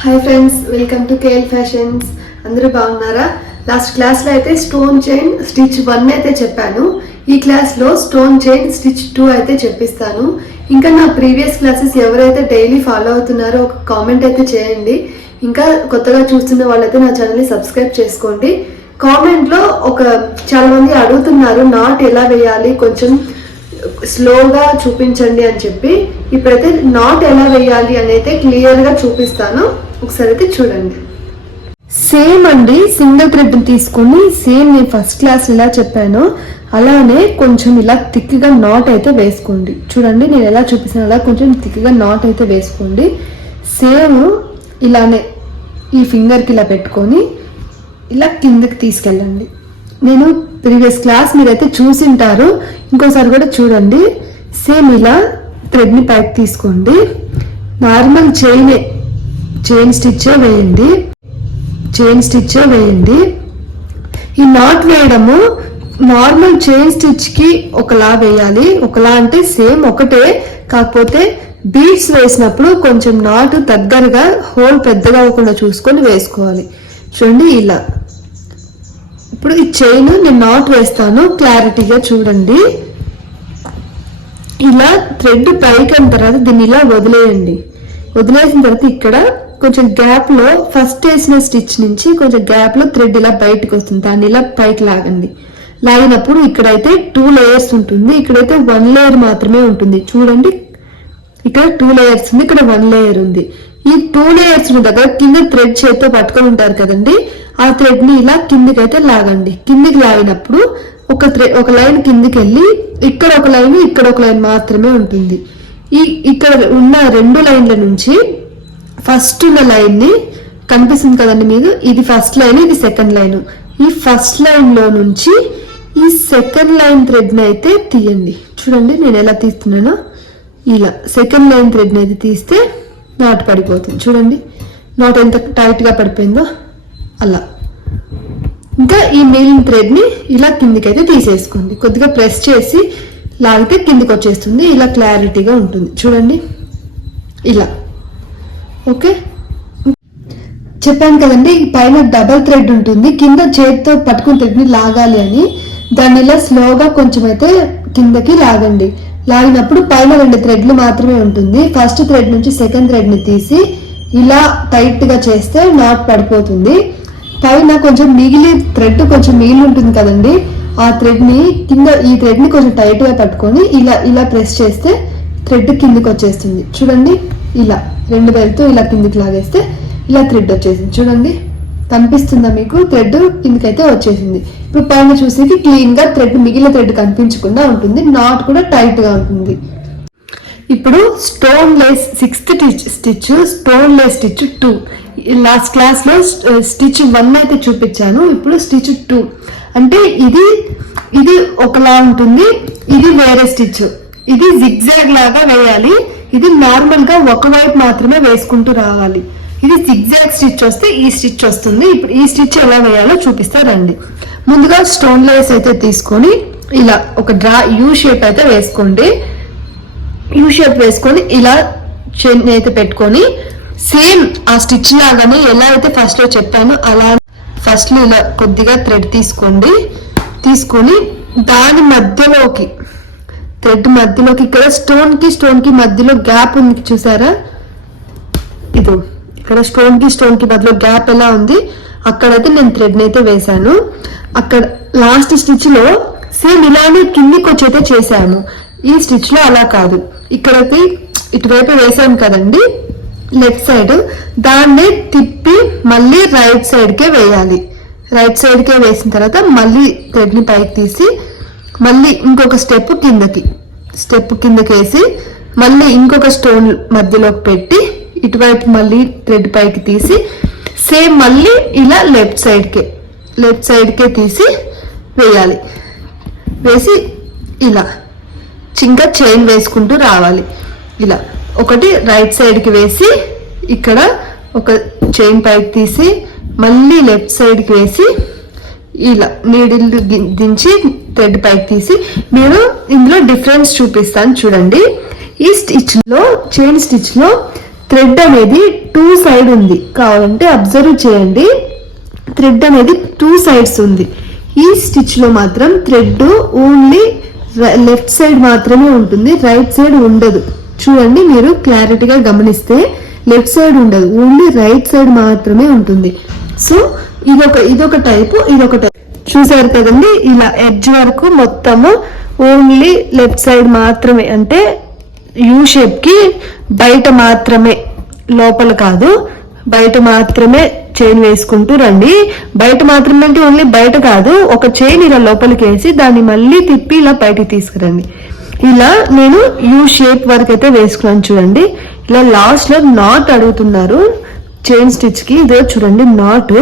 Hi friends welcome to KL fashions అందరూ బాగున్నారా? Last క్లాస్లో అయితే స్టోన్ చైన్ స్టిచ్ వన్ అయితే చెప్పాను. ఈ క్లాస్లో స్టోన్ చైన్ స్టిచ్ టూ అయితే చెప్పిస్తాను. ఇంకా నా ప్రీవియస్ క్లాసెస్ ఎవరైతే డైలీ ఫాలో అవుతున్నారో ఒక కామెంట్ అయితే చేయండి. ఇంకా కొత్తగా చూస్తున్న వాళ్ళైతే నా ఛానల్ని సబ్స్క్రైబ్ చేసుకోండి. కామెంట్లో ఒక చాలా మంది అడుగుతున్నారు నాట్ ఎలా వేయాలి? కొంచెం స్లోగా చూపించండి అని చెప్పి. ఇప్పుడైతే నాట్ ఎలా వేయాలి? అని అయితే క్లియర్గా చూపిస్తాను. ఒకసారి అయితే చూడండి. సేమ్ అండి సింగిల్ థ్రెడ్ తీసుకొని సేమ్ నేను ఫస్ట్ క్లాస్ ఎలా చెప్పానో. అలానే కొంచెం ఇలా థిక్గా నాట్ అయితే వేసుకోండి. చూడండి నేను ఎలా చూపిస్తాను? అలా కొంచెం థిక్గా నాట్ అయితే వేసుకోండి. సేమ్ ఇలానే ఈ ఫింగర్కి ఇలా పెట్టుకొని ఇలా కిందకి తీసుకెళ్ళండి. నేను ప్రీవియస్ క్లాస్ మీరైతే చూసింటారు. ఇంకోసారి కూడా చూడండి. సేమ్ ఇలా థ్రెడ్ని పైకి తీసుకోండి. నార్మల్ చైనే చైన్ స్టిచ్ వేయండి. చైన్ స్టిచ్ వేయండి. ఈ నాట్ వేయడము నార్మల్ చైన్ స్టిచ్కి ఒకలా వేయాలి. ఒకలా అంటే సేమ్ ఒకటే. కాకపోతే బీడ్స్ వేసినప్పుడు కొంచెం నాట్ దగ్గరగా హోల్ పెద్దగా అవ్వకుండా చూసుకొని వేసుకోవాలి. చూడండి ఇలా. ఇప్పుడు ఈ చైన్ నేను నాట్ వేస్తాను. క్లారిటీగా చూడండి. ఇలా థ్రెడ్ పైకి అయిన తర్వాత దీన్ని ఇలా వదిలేయండి. వదిలేసిన తర్వాత ఇక్కడ కొంచెం గ్యాప్లో ఫస్ట్ వేసిన స్టిచ్ నుంచి కొంచెం గ్యాప్లో థ్రెడ్ ఇలా బయటకు వస్తుంది. దాన్ని ఇలా పైకి లాగండి. లాగినప్పుడు ఇక్కడైతే టూ లేయర్స్ ఉంటుంది. ఇక్కడైతే వన్ లేయర్ మాత్రమే ఉంటుంది. చూడండి. ఇక్కడ టూ లేయర్స్ ఉంది. ఇక్కడ వన్ లేయర్ ఉంది. ఈ టూ లేయర్స్ దగ్గర కింద థ్రెడ్ చేతితో పట్టుకొని ఉంటారు కదండి. ఆ థ్రెడ్ని ఇలా కిందికి అయితే లాగండి. కిందికి లాగినప్పుడు ఒక థ్రెడ్ ఒక లైన్ కిందికి వెళ్ళి ఇక్కడ ఒక లైన్ ఇక్కడ ఒక లైన్ మాత్రమే ఉంటుంది. ఈ ఇక్కడ ఉన్న రెండు లైన్ల నుంచి ఫస్ట్ ఉన్న లైన్ని కనిపిస్తుంది కదండి మీకు? ఇది ఫస్ట్ లైన్ ఇది సెకండ్ లైన్. ఈ ఫస్ట్ లైన్లో నుంచి ఈ సెకండ్ లైన్ థ్రెడ్ని అయితే తీయండి. చూడండి నేను ఎలా తీస్తున్నానో. ఇలా సెకండ్ లైన్ థ్రెడ్ని అయితే తీస్తే నాట్ పడిపోతుంది. చూడండి నాట్ ఎంత టైట్గా పడిపోయిందో. అలా. ఇంకా ఈ మిగిలిన థ్రెడ్ని ఇలా కిందికైతే తీసేసుకోండి. కొద్దిగా ప్రెస్ చేసి లాగితే కిందికి వచ్చేస్తుంది. ఇలా క్లారిటీగా ఉంటుంది. చూడండి ఇలా. ఓకే? చెప్పాను కదండి పైన డబల్ థ్రెడ్ ఉంటుంది. కింద చేతితో పట్టుకుని థ్రెడ్ని లాగాలి అని. దాన్ని ఇలా స్లోగా కొంచెం అయితే కిందకి లాగండి. లాగినప్పుడు పైన రెండు థ్రెడ్లు మాత్రమే ఉంటుంది. ఫస్ట్ థ్రెడ్ నుంచి సెకండ్ థ్రెడ్ని తీసి ఇలా టైట్గా చేస్తే నాట్ పడిపోతుంది. పైన కొంచెం మిగిలి థ్రెడ్ కొంచెం మిగిలి ఉంటుంది కదండి ఆ థ్రెడ్ని కింద ఈ థ్రెడ్ని కొంచెం టైట్గా పట్టుకొని ఇలా ఇలా ప్రెస్ చేస్తే థ్రెడ్ కిందకి వచ్చేస్తుంది. చూడండి. ఇలా రెండు వేలతో ఇలా కిందికి లాగేస్తే ఇలా థ్రెడ్ వచ్చేసింది. చూడండి కనిపిస్తుందా మీకు? థ్రెడ్ కిందికైతే వచ్చేసింది. ఇప్పుడు పైన చూసేది క్లీన్గా థ్రెడ్ మిగిలిన థ్రెడ్ కనిపించకుండా ఉంటుంది. నాట్ కూడా టైట్గా ఉంటుంది. ఇప్పుడు stone lace sixth stitch stone lace stitch two. Last క్లాస్లో స్టిచ్ వన్ అయితే చూపించాను. ఇప్పుడు స్టిచ్ టూ. అంటే ఇది ఇది ఒకలా ఉంటుంది. ఇది వేరే స్టిచ్. ఇది జిగ్జాగ్ లాగా వేయాలి. ఇది నార్మల్గా ఒకవైపు మాత్రమే వేసుకుంటూ రావాలి. ఇది సిగ్జాగ్ స్టిచ్ వస్తే ఈ స్టిచ్ వస్తుంది. ఇప్పుడు ఈ స్టిచ్ ఎలా వేయాలో చూపిస్తారండి ముందుగా స్టోన్ లేస్ అయితే తీసుకొని ఇలా ఒక డ్రా యూ షేప్ అయితే వేసుకోండి. యూ షేప్ వేసుకొని ఇలా చైన్ అయితే పెట్టుకొని సేమ్ ఆ స్టిచ్ లాగానే ఎలా అయితే ఫస్ట్లో చెప్పానో అలా ఫస్ట్లో ఇలా కొద్దిగా థ్రెడ్ తీసుకోండి. తీసుకొని దాని మధ్యలోకి థ్రెడ్ మధ్యలోకి ఇక్కడ స్టోన్కి స్టోన్కి మధ్యలో గ్యాప్ ఉంది చూసారా? ఇదో ఇక్కడ స్టోన్కి స్టోన్కి మధ్యలో గ్యాప్ ఎలా ఉంది? అక్కడైతే నేను థ్రెడ్ అయితే వేశాను. అక్కడ లాస్ట్ స్టిచ్లో సేమ్ ఇలానే కిందికి వచ్చి అయితే చేశాము. ఈ స్టిచ్లో అలా కాదు. ఇక్కడైతే ఇటువైపు వేసాం కదండి. Left side. దాన్ని తిప్పి మళ్ళీ రైట్ సైడ్ కే వేయాలి. రైట్ సైడ్ కే వేసిన తర్వాత మళ్ళీ థ్రెడ్ని పైకి తీసి మళ్ళీ ఇంకొక స్టెప్ కిందకి. స్టెప్ కిందకి వేసి మళ్ళీ ఇంకొక స్టోన్ మధ్యలోకి పెట్టి ఇటువైపు మళ్ళీ థ్రెడ్ పైకి తీసి సేమ్ మళ్ళీ ఇలా లెఫ్ట్ సైడ్కే లెఫ్ట్ సైడ్కే తీసి వేయాలి. వేసి ఇలా ఇంకా చైన్ వేసుకుంటూ రావాలి. ఇలా ఒకటి రైట్ సైడ్కి వేసి ఇక్కడ ఒక చైన్ పైకి తీసి మళ్ళీ లెఫ్ట్ సైడ్కి వేసి ఇలా నీడిల్ దించి థ్రెడ్ పైకి తీసి నేను ఇందులో డిఫరెన్స్ చూపిస్తాను చూడండి. ఈ స్టిచ్లో చైన్ స్టిచ్లో థ్రెడ్ అనేది టూ సైడ్ ఉంది. కావాలంటే అబ్జర్వ్ చేయండి. థ్రెడ్ అనేది టూ సైడ్స్ ఉంది. ఈ స్టిచ్లో మాత్రం థ్రెడ్ ఓన్లీ లెఫ్ట్ సైడ్ మాత్రమే ఉంటుంది. రైట్ సైడ్ ఉండదు. చూడండి మీరు క్లారిటీగా గమనిస్తే లెఫ్ట్ సైడ్ ఉండదు. ఓన్లీ రైట్ సైడ్ మాత్రమే ఉంటుంది. సో ఇదొక ఇదొక టైపు ఇదొక టైప్. చూసారు కదండి ఇలా ఎడ్జ్ వరకు మొత్తము ఓన్లీ లెఫ్ట్ సైడ్ మాత్రమే అంటే యూ షేప్కి బయట మాత్రమే లోపల కాదు బయట మాత్రమే చైన్ వేసుకుంటూ రండి. బయట మాత్రమే అంటే ఓన్లీ బయట కాదు ఒక చైన్ ఇలా లోపలికి వేసి దాన్ని మళ్ళీ తిప్పి ఇలా బయటికి తీసుకురండి. ఇలా నేను యూ షేప్ వరకు అయితే వేసుకున్నాను చూడండి. ఇలా లాస్ట్లో నాట్ అడుగుతున్నారు. చైన్ స్టిచ్కి. ఇదే చూడండి నాట్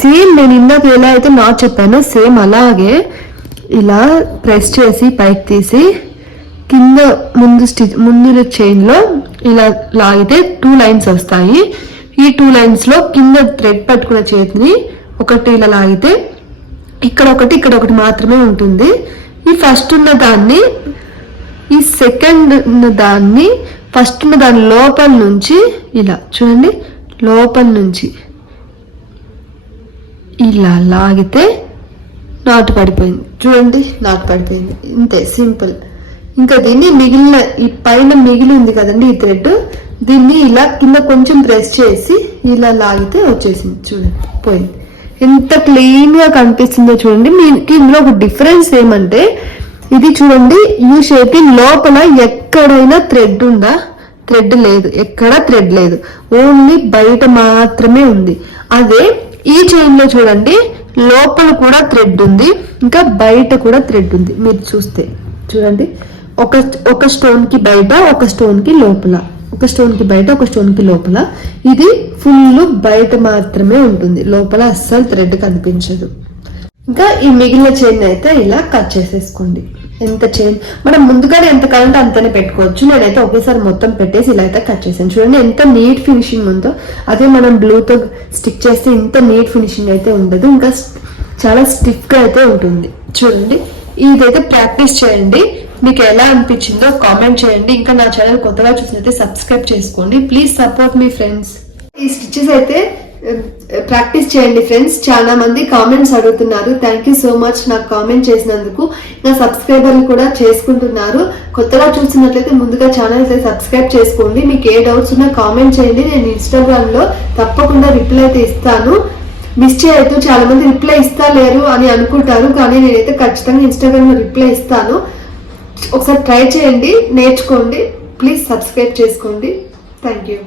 సేమ్ నేను ఇందాక ఎలా అయితే నాట్ చెప్పానో సేమ్ అలాగే ఇలా ప్రెస్ చేసి పైకి తీసి కింద ముందు స్టిచ్ ముందు చైన్లో ఇలా లాగితే టూ లైన్స్ వస్తాయి. ఈ టూ లైన్స్లో కింద థ్రెడ్ పట్టుకున్న చేతిని ఒకటి ఇలా లాగితే ఇక్కడ ఒకటి ఇక్కడ ఒకటి మాత్రమే ఉంటుంది. ఈ ఫస్ట్ ఉన్న దాన్ని ఈ సెకండ్ ఉన్న దాన్ని ఫస్ట్ ఉన్న దాని లోపల నుంచి ఇలా చూడండి లోపల నుంచి ఇలా లాగితే నాటు పడిపోయింది. చూడండి నాటు పడిపోయింది. ఇంతే సింపుల్. ఇంకా దీన్ని మిగిలిన ఈ పైన మిగిలి ఉంది కదండి ఈ థ్రెడ్ దీన్ని ఇలా కింద కొంచెం ప్రెస్ చేసి ఇలా లాగితే వచ్చేసింది. చూడండి పోయింది. ఎంత క్లీన్గా కనిపిస్తుందో చూడండి. మీకు ఇందులో ఒక డిఫరెన్స్ ఏమంటే ఇది చూడండి యూ షేప్ లోపల ఎక్కడైనా థ్రెడ్ ఉందా? థ్రెడ్ లేదు. ఎక్కడ థ్రెడ్ లేదు. ఓన్లీ బయట మాత్రమే ఉంది. అదే ఈ చైన్లో చూడండి లోపల కూడా థ్రెడ్ ఉంది. ఇంకా బయట కూడా థ్రెడ్ ఉంది. మీరు చూస్తే చూడండి ఒక ఒక స్టోన్కి బయట ఒక స్టోన్కి లోపల. ఒక స్టోన్కి బయట ఒక స్టోన్కి లోపల. ఇది ఫుల్ బయట మాత్రమే ఉంటుంది. లోపల అస్సలు థ్రెడ్ కనిపించదు. ఇంకా ఈ మిగిలిన చైన్ అయితే ఇలా కట్ చేసేసుకోండి. ఎంత చేంజ్ మనం ముందుగానే ఎంత కావాలంటే అంతనే పెట్టుకోవచ్చు. నేనైతే ఒకేసారి మొత్తం పెట్టేసి ఇలా అయితే కట్ చేశాను. చూడండి ఎంత నీట్ ఫినిషింగ్ ఉందో. అదే మనం బ్లూతో స్టిక్ చేస్తే ఇంత నీట్ ఫినిషింగ్ అయితే ఉండదు. ఇంకా చాలా స్టిఫ్గా అయితే ఉంటుంది. చూడండి ఇదైతే ప్రాక్టీస్ చేయండి. మీకు ఎలా అనిపించిందో కామెంట్ చేయండి. ఇంకా నా ఛానల్ కొత్తగా చూసినైతే సబ్స్క్రైబ్ చేసుకోండి. ప్లీజ్ సపోర్ట్ మీ ఫ్రెండ్స్ ఈ స్టిచ్చెస్ అయితే ప్రాక్టీస్ చేయండి ఫ్రెండ్స్. చాలా మంది కామెంట్స్ అడుగుతున్నారు. థ్యాంక్ యూ సో మచ్ నాకు కామెంట్ చేసినందుకు. నా సబ్స్క్రైబర్లు కూడా చేసుకుంటున్నారు. కొత్తగా చూసినట్లయితే ముందుగా ఛానల్ అయితే సబ్స్క్రైబ్ చేసుకోండి. మీకు ఏ డౌట్స్ ఉన్నా కామెంట్ చేయండి. నేను ఇన్స్టాగ్రామ్లో తప్పకుండా రిప్లై అయితే ఇస్తాను. మిస్ చేయొద్దు. చాలా మంది రిప్లై ఇస్తా లేరు అని అనుకుంటారు. కానీ నేనైతే ఖచ్చితంగా ఇన్స్టాగ్రామ్లో రిప్లై ఇస్తాను. ఒకసారి ట్రై చేయండి. నేర్చుకోండి. ప్లీజ్ సబ్స్క్రైబ్ చేసుకోండి. Thank you